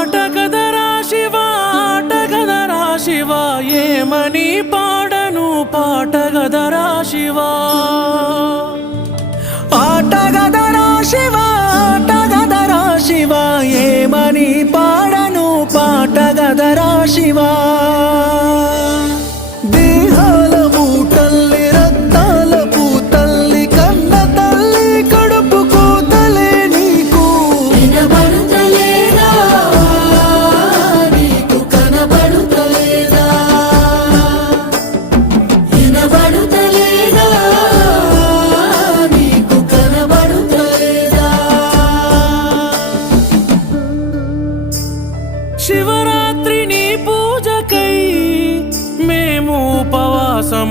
ఆటగదరా శివ ఆటగదరా శివ ఏమని పాడను పాటగదరా శివ ఆటగదరా శివ ఆటగదరా శివ ఏమని పాడను పాటగదరా శివ దేహాల మూటల్లి రక్తాల పూతల్లి కన్న తల్లి కడుపు కూతలే నీకు వినబడుతలేదా నీకు కనబడుతలేదా వినబడుతలేదా నీకు కనబడుతలేదా శివరాత్రి నీ పూజకై మేము ఉపవాసముంటాములే